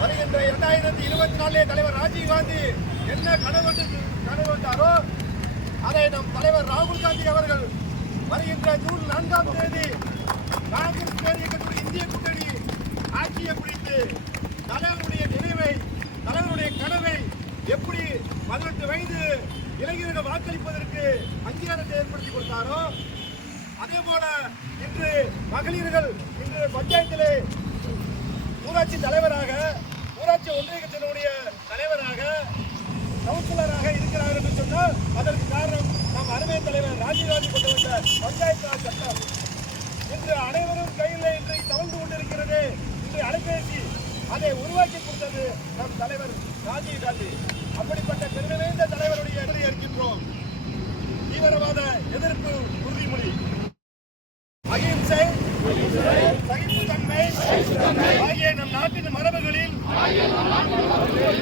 வருகின்ற இரண்டாயிரத்தி இருபத்தி நாலே தலைவர் ராஜீவ் காந்தி என்ன கனவு கண்டு- கனவு அதை நம் தலைவர் ராகுல் காந்தி அவர்கள் வருகின்ற ஜூன் நான்காம் தேதி காங்கிரஸ் பேர் இயக்கத்துடைய இந்திய கூட்டணி ஆட்சியை பிடித்து தலைவருடைய நினைவை தலைவருடைய கனவை எப்படி பதினெட்டு வயது இளைஞர்கள் வாக்களிப்பதற்கு அங்கீகாரத்தை ஏற்படுத்தி கொடுத்தாரோ அதே போல இன்று மகளிர்கள் இன்று பஞ்சாயத்திலே ஊராட்சி தலைவராக ஊராட்சி ஒன்றியத்தினுடைய தலைவராக கவுன்சிலராக இருக்கிறார் என்று சொன்னால் அதற்கு காரணம் நம் அருமை தலைவர் ராஜீவ்காந்தி கொண்டு வந்த பஞ்சாயத்து ராஜ் சட்டம். இன்று அனைவரும் கையில் இன்றைக்கு தவழ்ந்து கொண்டிருக்கிறது. இன்று அலைபேசி அதை உருவாக்கி கொடுத்தது நம் தலைவர் ராஜீவ் காந்தி அப்படிப்பட்ட நிறைந்த தலைவருடைய எதிரை இருக்கின்றோம். தீவிரவாத எதிர்ப்பு உறுதிமொழி. அகிம்சை சகிப்புத்தன்மை தன்மை நாட்டின் மரபுகளில்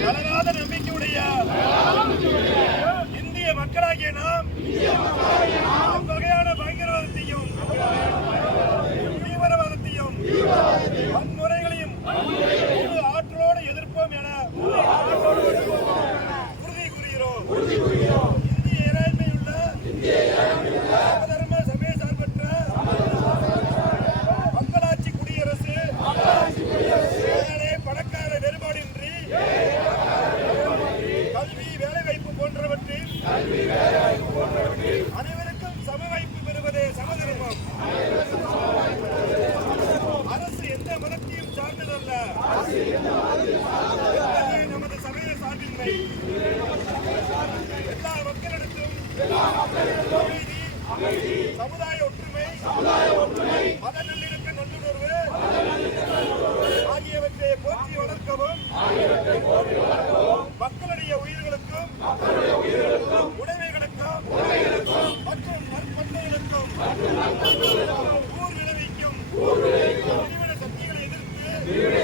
கலராத நம்பிக்கையுடைய இந்திய மக்களாகிய நாம் சமுதாய ஒற்றுமை ஒற்றுமை மத நல்லிணக்க நல்லுணர்வு ஆகியவற்றை போற்றி வளர்க்கவும் மக்களுடைய உயிர்களுக்கும் உடைமைகளுக்கும் மற்றும் நற்பண்புகளுக்கும் ஊர் விளைவிக்கும் நிறுவன சக்திகளை